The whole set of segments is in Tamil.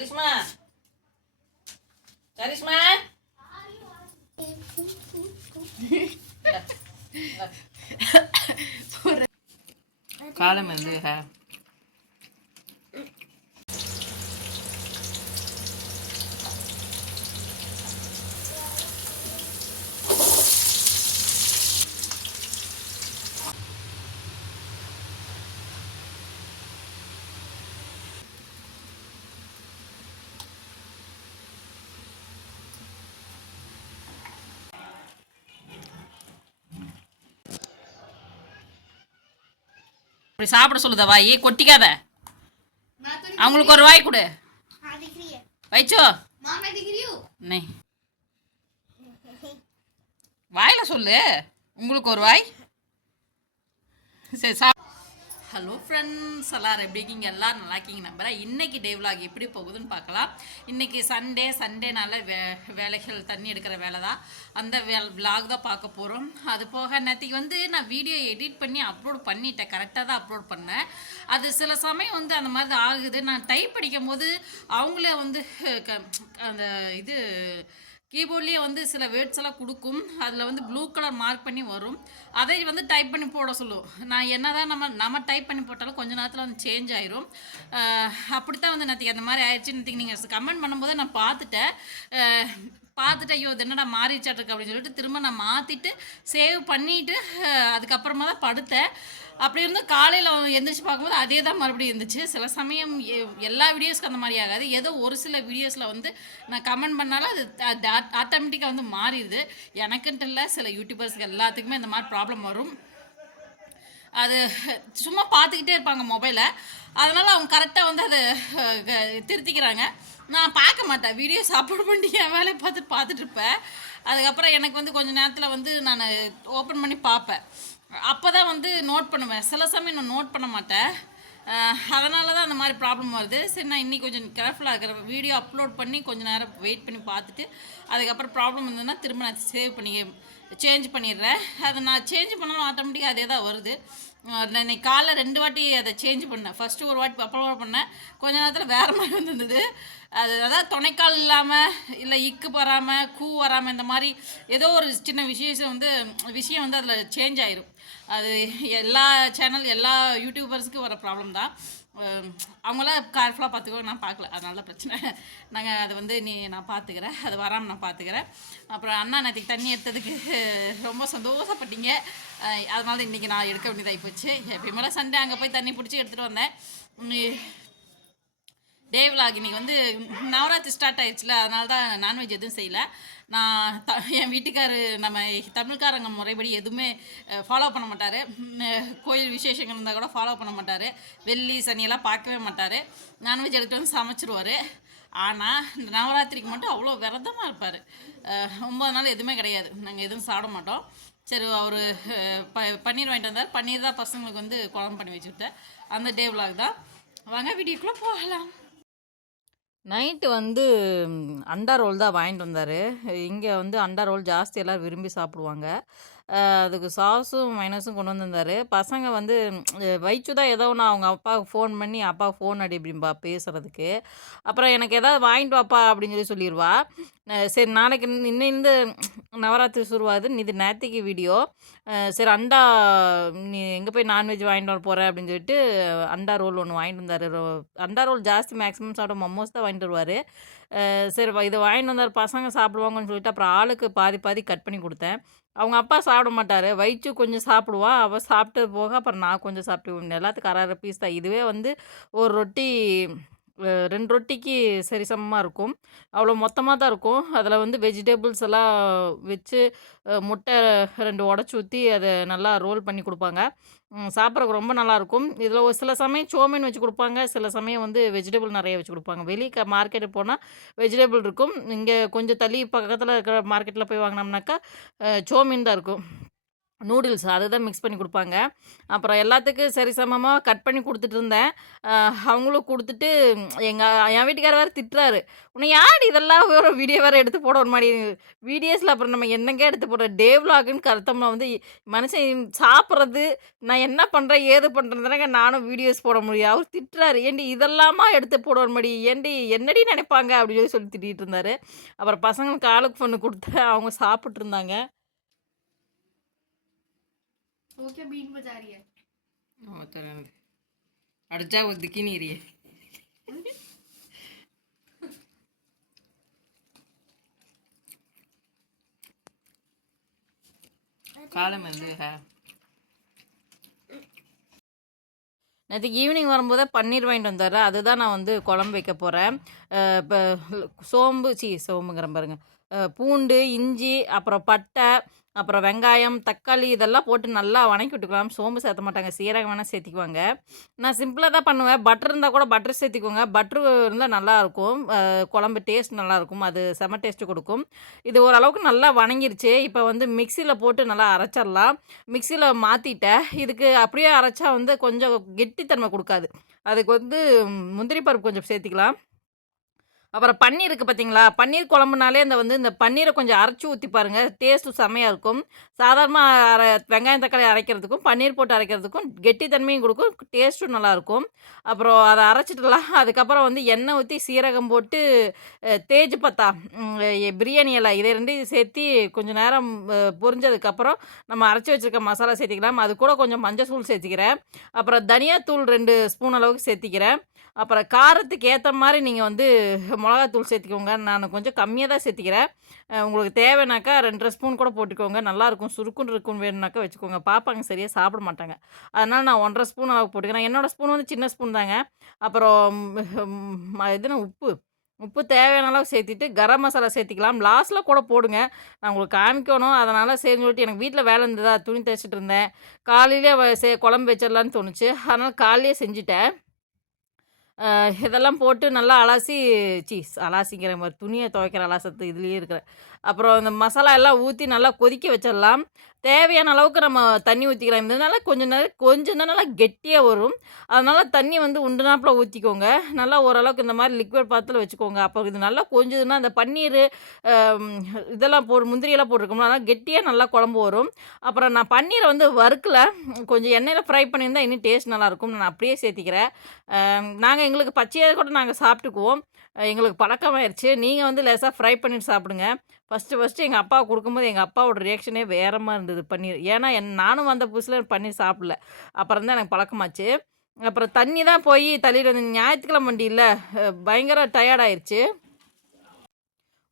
கரிஷ்மா கரிஷ்மா காலம் வந்து இப்படி சாப்பிட சொல்லுதா வாய்? கொட்டிக்காத. அவங்களுக்கு ஒரு வாய் கொடு. வைச்சோ? வாயில சொல்லு. உங்களுக்கு ஒரு வாய். சரி சா ஹலோ ஃப்ரெண்ட்ஸ் எல்லாரும் எப்படி இருக்கீங்க? எல்லாரும் நல்லா இருக்கீங்க. நம்புறேன் இன்றைக்கி டே விலாக் எப்படி போகுதுன்னு பார்க்கலாம். இன்றைக்கி சண்டே சண்டேனால வே வேலைகள் தண்ணி எடுக்கிற வேலை தான். அந்த வே விலாக் தான் பார்க்க போகிறோம் அது போக நேற்றுக்கு வந்து நான் வீடியோ எடிட் பண்ணி அப்லோட் பண்ணிட்டேன். கரெக்டாக தான் அப்லோட் பண்ணேன். அது சில சமயம் வந்து அந்த மாதிரி ஆகுது. நான் டைப் படிக்கும் போது அவங்களே வந்து க- அந்த இது கீபோர்ட்லேயே வந்து சில வேர்ட்ஸ் எல்லாம் கொடுக்கும். அதில் வந்து ப்ளூ கலர் மார்க் பண்ணி வரும். அதை வந்து டைப் பண்ணி போட சொல்லும் நான் என்னதான் நம்ம நம்ம டைப் பண்ணி போட்டாலும் கொஞ்ச நேரத்தில் வந்து சேஞ்ச் ஆயிரும். அப்படித்தான் வந்து நேற்றுக்கு அந்த மாதிரி ஆயிடுச்சு நேற்றுக்கு நீங்கள் கமெண்ட் பண்ணும்போது நான் பார்த்துட்டேன். பார்த்துட்டு ஐயோ இது என்னடா மாறிச்சாட்டிருக்கு அப்படின்னு சொல்லிட்டு திரும்ப நான் மாற்றிட்டு சேவ் பண்ணிவிட்டு அதுக்கப்புறமா தான் படுத்தேன். அப்படி இருந்து காலையில் எந்திரிச்சு பார்க்கும்போது அதே தான் மறுபடியும் இருந்துச்சு சில சமயம் எ- எல்லா வீடியோஸ்க்கு அந்த மாதிரி ஆகாது. ஏதோ ஒரு சில வீடியோஸில் வந்து நான் கமெண்ட் பண்ணாலும் அது ஆட்டோமேட்டிக்காக வந்து மாறிடுது. எனக்குன்ட்டு இல்லை சில யூடியூபர்ஸ்க்கு எல்லாத்துக்குமே இந்த மாதிரி ப்ராப்ளம் வரும். அது சும்மா பார்த்துக்கிட்டே இருப்பாங்க மொபைலை அதனால் அவங்க கரெக்டாக வந்து அதை க- திருத்திக்கிறாங்க. நான் பார்க்க மாட்டேன். வீடியோ சாப்பாடு பண்ணிட்டு என் வேலையை பார்த்துட்டு பார்த்துட்டு இருப்பேன். அதுக்கப்புறம் எனக்கு வந்து கொஞ்ச நேரத்தில் வந்து நான் ஓப்பன் பண்ணி பார்ப்பேன். அப்போ தான் வந்து நோட் பண்ணுவேன். சில சமயம் நான் நோட் பண்ண மாட்டேன். அதனால தான் அந்த மாதிரி ப்ராப்ளம் வருது. சரி நான் இன்னைக்கு கொஞ்சம் கேர்ஃபுல்லாக இருக்கிறேன் வீடியோ அப்லோட் பண்ணி கொஞ்சம் நேரம் வெயிட் பண்ணி பார்த்துட்டு அதுக்கப்புறம் ப்ராப்ளம் இருந்ததுன்னா திரும்ப நான் சேவ் பண்ணி சேஞ்ச் பண்ணிடுறேன். அதை நான் சேஞ்ச் பண்ணாலும் ஆட்டோமேட்டிக்காக அதே தான் வருது. இன்னைக்கு காலைல ரெண்டு வாட்டி அதை சேஞ்ச் பண்ணேன். ஃபஸ்ட்டு ஒரு வாட்டி அப்லோட் பண்ணேன். கொஞ்ச நேரத்தில் வேறு மாதிரி வந்திருந்தது. அது அதாவது துணைக்கால் இல்லாமல் இல்லை இக்கு வராமல் கூ வராமல் இந்த மாதிரி ஏதோ ஒரு சின்ன விஷயம் வந்து விஷயம் வந்து அதில் சேஞ்ச் ஆயிரும். அது எல்லா சேனல் எல்லா யூடியூபர்ஸுக்கும் வர ப்ராப்ளம் தான். அவங்களாம் கேர்ஃபுல்லாக பார்த்துக்கோ நான் பார்க்கல. அதனால பிரச்சனை. நாங்கள் அதை வந்து நீ நான் பார்த்துக்கிறேன். அது வராமல் நான் பார்த்துக்கிறேன். அப்புறம் அண்ணா நேற்றுக்கு தண்ணி எடுத்ததுக்கு ரொம்ப சந்தோஷப்பட்டீங்க. அதனால இன்றைக்கி நான் எடுக்க வேண்டியதாகி போச்சு. எப்பயுமே சண்டே அங்கே போய் தண்ணி பிடிச்சி எடுத்துகிட்டு வந்தேன். டே vlog இன்னைக்கு வந்து நவராத்திரி ஸ்டார்ட் ஆயிடுச்சுல அதனால தான் நான்வெஜ் எதுவும் செய்யலை. நான் த என் வீட்டுக்காரு நம்ம தமிழ்காரங்க முறைப்படி எதுவுமே ஃபாலோ பண்ண மாட்டார். கோயில் விசேஷங்கள் இருந்தால் கூட ஃபாலோ பண்ண மாட்டார். வெள்ளி சனியெல்லாம் பார்க்கவே மாட்டார். நான்வெஜ் எடுத்துகிட்டு வந்து சமைச்சிருவார். ஆனால் இந்த நவராத்திரிக்கு மட்டும் அவ்வளோ விரதமாக இருப்பார். ஒம்பது நாள் எதுவுமே கிடையாது. நாங்கள் எதுவும் சாப்பிட மாட்டோம். சரி அவர் ப பன்னீர் வாங்கிட்டு வந்தார். பன்னீர் தான் பசங்களுக்கு வந்து குழம்பு பண்ணி வச்சுருத்தேன் அந்த டே vlog தான். வாங்க வீடியோக்குள்ளே போகலாம். நைட்டு வந்து அண்டா ரோல் தான் வாங்கிட்டு வந்தார். இங்கே வந்து அண்டா ரோல் ஜாஸ்தி எல்லோரும் விரும்பி சாப்பிடுவாங்க. அதுக்கு சாஸும் மைனஸும் கொண்டு வந்திருந்தாரு. பசங்க வந்து வயிற்று வைச்சு தான் ஏதோ ஒன்று அவங்க அப்பாவுக்கு ஃபோன் பண்ணி அப்பா ஃபோன் அடி அப்படின்பா பேசுகிறதுக்கு அப்புறம் எனக்கு ஏதாவது வாங்கிட்டு வாப்பா அப்படின்னு சொல்லி சொல்லிடுவா சரி நாளைக்கு இன்னிருந்து நவராத்திரி சுருவாது. இது நேத்திக்கு வீடியோ. சரி அண்டா நீ எங்கே போய் நான்வெஜ் வாங்கிட்டு வர போகிற அப்படின்னு சொல்லிட்டு அண்டா ரோல் ஒன்று வாங்கிட்டு வந்தார். அண்டா ரோல் ஜாஸ்தி மேக்ஸிமம் சாப்பிட மொமோஸ் தான் வாங்கிட்டு வருவார். சரி இதை வாங்கிட்டு வந்தார் பசங்க சாப்பிடுவாங்கன்னு சொல்லிட்டு அப்புறம் ஆளுக்கு பாதி பாதி கட் பண்ணி கொடுத்தேன். அவங்க அப்பா சாப்பிட மாட்டார். வயிற்று கொஞ்சம் சாப்பிடுவா. அவள் சாப்பிட்டது போக அப்புறம் நான் கொஞ்சம் சாப்பிட்டு எல்லாத்துக்கும் அரை அரை பீஸ் தான். இதுவே வந்து ஒரு ரொட்டி ரெண்டு ரொட்டிக்கு சரிசமமாக இருக்கும். அவ்வளோ மொத்தமாக தான் இருக்கும். அதில் வந்து வெஜிடபிள்ஸ் எல்லாம் வச்சு முட்டை ரெண்டு உடச்சி ஊற்றி அதை நல்லா ரோல் பண்ணி கொடுப்பாங்க. சாப்பிட்றதுக்கு ரொம்ப நல்லாயிருக்கும். இதில் ஒரு சில சமயம் சோமின் வச்சு கொடுப்பாங்க. சில சமயம் வந்து வெஜிடபிள் நிறைய வச்சு கொடுப்பாங்க. வெளியே க மார்க்கெட்டு போனால் வெஜிடபிள் இருக்கும். இங்கே கொஞ்சம் தள்ளி பக்கத்தில் இருக்கிற மார்க்கெட்டில் போய் வாங்கினோம்னாக்கா சோமின் தான் இருக்கும். நூடுல்ஸ் அதுதான் மிக்ஸ் பண்ணி கொடுப்பாங்க. அப்புறம் எல்லாத்துக்கும் சரி சமமாக கட் பண்ணி கொடுத்துட்டு இருந்தேன். அவங்களும் கொடுத்துட்டு எங்கள் என் வீட்டுக்கார வேறு திட்டுறாரு. உன்னை யார் இதெல்லாம் ஒரு வீடியோ வேறு எடுத்து போட ஒரு மாதிரி? வீடியோஸில் அப்புறம் நம்ம என்னங்க எடுத்து போடுற? டே விலாகுன்னு கருத்தம்ல வந்து மனுஷன் சாப்பிட்றது நான் என்ன பண்ணுறேன் ஏது பண்ணுறதுனாங்க நானும் வீடியோஸ் போட முடியும். அவர் திட்டுறாரு ஏண்டி இதெல்லாமா எடுத்து போட ஒரு மாதிரி? ஏண்டி என்னடி நினைப்பாங்க? அப்படின்னு சொல்லி சொல்லி திட்டிகிட்டு இருந்தார். அப்புறம் பசங்களுக்கு ஆளுக்கு ஃபோன் கொடுத்து அவங்க சாப்பிட்ருந்தாங்க वो क्या बीन बजा रही है அடிச்சா ஒரு திக்கினி எரிய காலம் வந்து நேற்றுக்கு ஈவினிங் வரும்போதே பன்னீர் வாங்கிட்டு வந்தார் அதுதான் நான் வந்து குழம்பு வைக்க போகிறேன் இப்போ சோம்பு சி சோம்புங்கிறேன் பாருங்க அஹ் பூண்டு இஞ்சி அப்புறம் பட்டை அப்புறம் வெங்காயம் தக்காளி இதெல்லாம் போட்டு நல்லா வணக்கி விட்டுக்கலாம். சோம்பு சேர்த்த மாட்டாங்க. சீரகம் வேணால் சேர்த்திக்குவாங்க நான் சிம்பிளாக தான் பண்ணுவேன். பட்டர் இருந்தால் கூட பட்டர் சேர்த்திக்கோங்க பட்ரு இருந்தால் நல்லாயிருக்கும் குழம்பு டேஸ்ட் நல்லாயிருக்கும் அது செம டேஸ்ட்டு கொடுக்கும். இது ஓரளவுக்கு நல்லா வணங்கிருச்சு. இப்போ வந்து மிக்சியில் போட்டு நல்லா அரைச்சிடலாம். மிக்சியில் மாற்றிட்டேன் இதுக்கு அப்படியே அரைச்சா வந்து கொஞ்சம் கெட்டித்தன்மை கொடுக்காது. அதுக்கு வந்து முந்திரி பருப்பு கொஞ்சம் சேர்த்திக்கலாம் அப்புறம் பன்னீர் இருக்குது பார்த்தீங்களா பன்னீர் குழம்புனாலே இந்த வந்து இந்த பன்னீரை கொஞ்சம் அரைச்சி ஊற்றி பாருங்கள் டேஸ்ட்டு செம்மையாக இருக்கும். சாதாரணமாக அரை வெங்காயம் தக்காளி அரைக்கிறதுக்கும் பன்னீர் போட்டு அரைக்கிறதுக்கும் கெட்டித்தன்மையும் கொடுக்கும். டேஸ்ட்டும் நல்லாயிருக்கும் அப்புறம் அதை அரைச்சிட்டுலாம் அதுக்கப்புறம் வந்து எண்ணெய் ஊற்றி சீரகம் போட்டு தேஜ் பத்தா பிரியாணி எல்லாம் இதை ரெண்டையும் சேர்த்து கொஞ்சம் நேரம் பொரிஞ்சதுக்கப்புறம் நம்ம அரைச்சி வச்சுருக்க மசாலா சேர்த்திக்கலாம். அது கூட கொஞ்சம் மஞ்சள் தூள் சேர்த்திக்கிறேன். அப்புறம் தனியாத்தூள் ரெண்டு ஸ்பூன் அளவுக்கு சேர்த்திக்கிறேன். அப்புறம் காரத்துக்கு ஏற்ற மாதிரி நீங்கள் வந்து மிளகாத்தூள் சேர்த்திக்கோங்க. நான் கொஞ்சம் கம்மியாக தான் சேர்த்திக்கிறேன். உங்களுக்கு தேவைனாக்கா ரெண்டரை ஸ்பூன் கூட போட்டுக்கோங்க. நல்லாயிருக்கும் சுருக்குன்னு இருக்கும் வேணும்னாக்கா வச்சுக்கோங்க. பாப்பாங்க சரியாக சாப்பிட மாட்டாங்க. அதனால் நான் ஒன்றரை ஸ்பூன் அளவுக்கு போட்டுக்கிறேன். என்னோடய ஸ்பூன் வந்து சின்ன ஸ்பூன் தாங்க. அப்புறம் ம், இதுனா உப்பு? உப்பு தேவையான அளவு சேர்த்திட்டு கரம் மசாலா சேர்த்திக்கலாம். லாஸ்ட்டில் கூட போடுங்க. நான் உங்களுக்கு காமிக்கணும். அதனால் சரின்னு சொல்லிட்டு எனக்கு வீட்டில் வேலை இருந்ததா? துணி தைச்சிட்டு இருந்தேன். காலையிலே சே குழம்பு வச்சிடலான்னு தோணுச்சு. அதனால் காலையிலே செஞ்சுட்டேன். இதெல்லாம் போட்டு நல்லா அலாசி சீஸ் அலாசிங்கிற மாதிரி துணியை துவைக்கிற அலாசத்து இதுலேயே இருக்கிற அப்புறம் இந்த மசாலா எல்லாம் ஊற்றி நல்லா கொதிக்க வச்சிடலாம். தேவையான அளவுக்கு நம்ம தண்ணி ஊற்றிக்கலாம் இதனால கொஞ்சம் நேரம் கொஞ்சம் தான் நல்லா கெட்டியாக வரும். அதனால் தண்ணி வந்து உண்டுனாப்பில் ஊற்றிக்கோங்க நல்லா ஓரளவுக்கு இந்த மாதிரி லிக்விட் பாத்திரத்தில் வச்சுக்கோங்க. அப்போ இது நல்லா கொஞ்சதுன்னா அந்த பன்னீர் இதெல்லாம் போடு முந்திரியெல்லாம் போட்டிருக்கோம்ல அதெல்லாம் கெட்டியாக நல்லா குழம்பு வரும். அப்புறம் நான் பன்னீரை வந்து வறுக்கில். கொஞ்சம் எண்ணெயில் ஃப்ரை பண்ணியிருந்தால் இன்னும் டேஸ்ட் நல்லாயிருக்கும் நான் அப்படியே சேர்த்திக்கிறேன். நாங்கள் எங்களுக்கு பச்சையாக கூட நாங்கள் சாப்பிட்டுக்குவோம். எங்களுக்கு எங்களுக்கு பழக்கமாயிருச்சு. நீங்கள் வந்து லேசாக ஃப்ரை பண்ணிட்டு சாப்பிடுங்க. ஃபஸ்ட்டு ஃபஸ்ட்டு எங்கள் அப்பா கொடுக்கும்போது எங்கள் அப்பாவோட ரியாக்ஷனே வேற மாதிரி இருந்தது. பன்னீர். ஏன்னா என் நானும் வந்த புதுசில் பன்னீர் சாப்பிடல. அப்புறம் தான் எனக்கு பழக்கமாச்சு. அப்புறம் தண்ணி தான் போய் தள்ளிட்டு வந்து ஞாயிற்றுக்கிழமை வண்டியில் பயங்கர டயர்டாயிருச்சு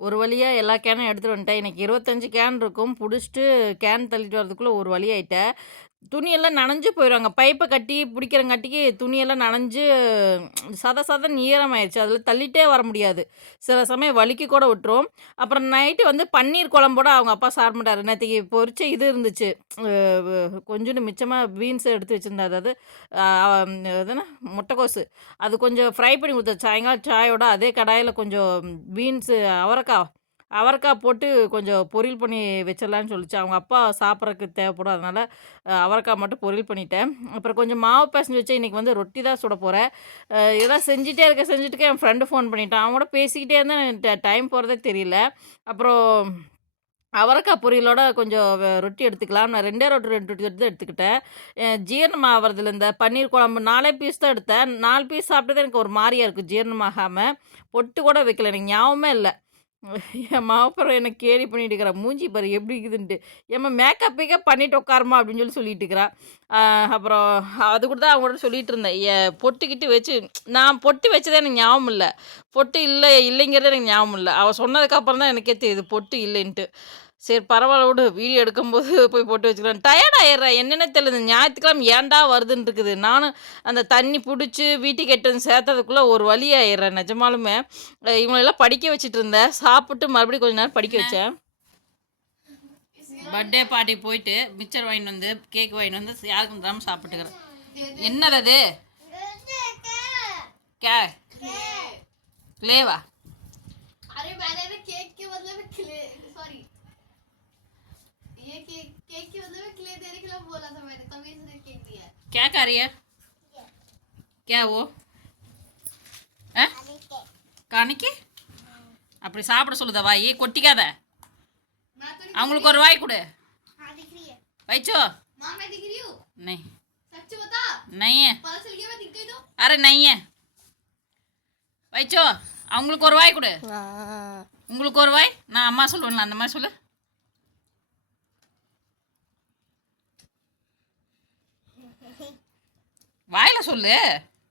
ஒரு வழியாக எல்லா கேனும் எடுத்துகிட்டு வந்துட்டேன். எனக்கு இருபத்தஞ்சி கேன் இருக்கும். பிடிச்சிட்டு கேன் தள்ளிட்டு வரதுக்குள்ளே ஒரு வழி ஆகிட்டேன் துணியெல்லாம் நனைஞ்சு போயிடுவாங்க. பைப்பை கட்டி பிடிக்கிறங்காட்டிக்கு துணியெல்லாம் நனைஞ்சு சத சத ஈரமாயிடுச்சு அதில் தள்ளிட்டே வர முடியாது. சில சமயம் வலிக்கு கூட விட்டுரும். அப்புறம் நைட்டு வந்து பன்னீர் குழம்போட அவங்க அப்பா சாப்பிட மாட்டார். நேற்றுக்கு பொறிச்ச இது இருந்துச்சு. கொஞ்சோண்டு மிச்சமாக பீன்ஸ் எடுத்து வச்சுருந்தா அதாவது எதுனா அது முட்டைக்கோசு. அது கொஞ்சம் ஃப்ரை பண்ணி கொடுத்தா சாயங்காலம் சாயோட அதே கடாயில் கொஞ்சம் பீன்ஸு அவரைக்காய் அவரைக்காய் போட்டு கொஞ்சம் பொரியல் பண்ணி வச்சிடலான்னு சொல்லிச்சு. அவங்க அப்பா சாப்பிட்றதுக்கு தேவைப்படும். அதனால் அவரைக்காய் மட்டும் பொரியல் பண்ணிட்டேன். அப்புறம் கொஞ்சம் மாவு பேசஞ்சு வச்சு இன்றைக்கி வந்து ரொட்டி தான் சுட போகிறேன் இதெல்லாம் செஞ்சுட்டே இருக்க செஞ்சுட்டு என் ஃப்ரெண்டு ஃபோன் பண்ணிட்டான். அவங்க கூட பேசிக்கிட்டே இருந்தேன் டைம் போகிறதே தெரியல. அப்புறம் அவரைக்காய் பொரியலோட கொஞ்சம் ரொட்டி எடுத்துக்கலாம். நான் ரெண்டே ரொட்டி ரெண்டு ரொட்டி தான் எடுத்துக்கிட்டேன். அஹ் ஜீரணம் ஆகிறதுல இந்த பன்னீர் குழம்பு நாலே பீஸ் தான் எடுத்தேன். நாலு பீஸ் சாப்பிட்டது எனக்கு ஒரு மாதிரியாக இருக்குது ஜீரணமாகாமல் பொட்டு கூட வைக்கல. எனக்கு ஞாபகமே இல்லை. என் மாப்பறம் என்னை கேலி பண்ணிட்டு இருக்கிறா. மூஞ்சி பாரு எப்படி இருக்குதுன்ட்டு. ஏம்மா மேக்கப் மேக்கப் பண்ணிட்டு உட்காருமா அப்படின்னு சொல்லி சொல்லிட்டு இருக்கிறா. ஆஹ் அப்புறம் அது கூட தான் அவங்களோட சொல்லிட்டு இருந்தேன். ஏ பொட்டுக்கிட்டு வச்சு நான் பொட்டு வச்சதே எனக்கு ஞாபகம் இல்லை. பொட்டு இல்லை இல்லைங்கிறது எனக்கு ஞாபகம் இல்லை. அவள் சொன்னதுக்கப்புறம் தான் எனக்கே தெரியுது பொட்டு இல்லைன்ட்டு. சரி பரவாயில்ல விடு. வீடியோ எடுக்கும்போது போய் போட்டு வச்சுக்கலாம் டயர்ட் ஆயிடுறேன் என்னென்ன தெரியல. இந்த ஞாயிற்றுக்கிழமை ஏன்டா வருதுன்னு இருக்குது நானும் அந்த தண்ணி பிடிச்சி வீட்டுக்கு எட்டு வந்து சேர்த்ததுக்குள்ளே ஒரு வழி ஆயிடுறேன் நிஜமாலுமே. இவங்களெல்லாம் படிக்க வச்சுட்டு இருந்தேன் சாப்பிட்டு மறுபடியும் கொஞ்ச நேரம் படிக்க வச்சேன். பர்த்டே பார்ட்டி போயிட்டு மிச்சர் வாங்கிட்டு வந்து கேக் வாங்கிட்டு வந்து யாருக்கும் தராமல் சாப்பிட்டுக்கிறேன். என்னது கே. க்ளேவா अरे मैंने ना केक के बदले में क्ले सॉरी ये केक केक के बदले में क्ले कब बोला था मैंने तभी इसने केक दिया है क्या कर रही है क्या वो ஆ காணிக்கு அப்படி சாப்பிட சொல்லுதா வாய் கொட்டிக்காத मैं तो नहीं அவங்களுக்கு ஒரு வாய் கொடு हाँ दिख रही है வைச்சோ माँ मैं दिख रही हूँ नहीं सच बता नहीं है पता चल गया मैं दिख गई तो அரே नहीं है வைச்சோ அவங்களுக்கு ஒரு வாய் கொடு உங்களுக்கு ஒரு வாய் நான் அம்மா சொல்லுவேன்ல அந்த மாதிரி சொல்லு வாயில் சொல்லு.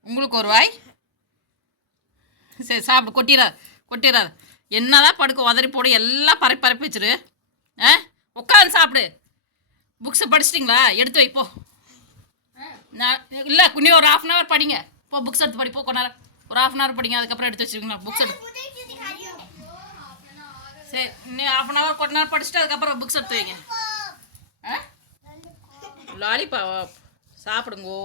உங்களுக்கு ஒரு வாய். சரி சாப்பிடு கொட்டிடாது கொட்டிடாது என்னதான் படுக்க உதறி போட எல்லாம் பரப்பி பரப்பி வச்சிரு. ஆ? உட்காந்து சாப்பிடு. புக்ஸை படிச்சிட்டிங்களா? எடுத்து வைப்போ நான் இல்லை குனி ஒரு ஆஃப் அன் ஹவர் படிங்க. இப்போ புக்ஸ் எடுத்து படிப்போ கொஞ்ச நேரம். ஒரு ஆஃப் அன் ஹவர் படிங்க அதுக்கப்புறம் எடுத்து வச்சுருக்கீங்களா புக்ஸ் எடுத்து. சரி இன்னும் ஆஃப் அன் ஹவர் கொஞ்ச நேரம் படிச்சுட்டு அதுக்கப்புறம் புக்ஸ் எடுத்து வைங்க. ஆ? லாலிபாப் சாப்பிடுங்கோ.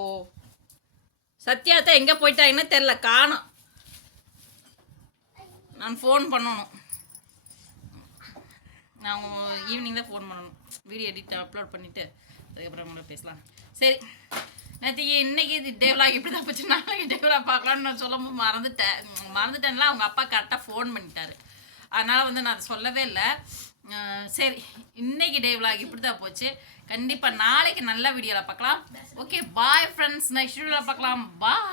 சத்யாத்தா எங்கே போயிட்டாங்கன்னு தெரில காணும். நான் ஃபோன் பண்ணணும். நான் ஈவினிங் தான் ஃபோன் பண்ணணும். வீடியோ எடிட் அப்லோட் பண்ணிவிட்டு அதுக்கப்புறம் உங்களை பேசலாம். சரி. நேற்றுக்கு இன்னைக்கு இது டேவலாக இப்படி தான் போச்சு. நாளைக்கு டேவலாக பார்க்கலான்னு நான் சொல்லும்போது மறந்துட்டேன். மறந்துட்டேன்னா அவங்க அப்பா கரெக்டாக ஃபோன் பண்ணிட்டாரு. அதனால் வந்து நான் அதை சொல்லவே இல்லை. சரி. இன்னைக்கு டேவ்லாக் இப்படி தான் போச்சு. கண்டிப்பாக நாளைக்கு நல்ல வீடியோவில் பார்க்கலாம். ஓகே பாய் ஃப்ரெண்ட்ஸ் நெக்ஸ்ட் வீடியோவில் பார்க்கலாம். பாய்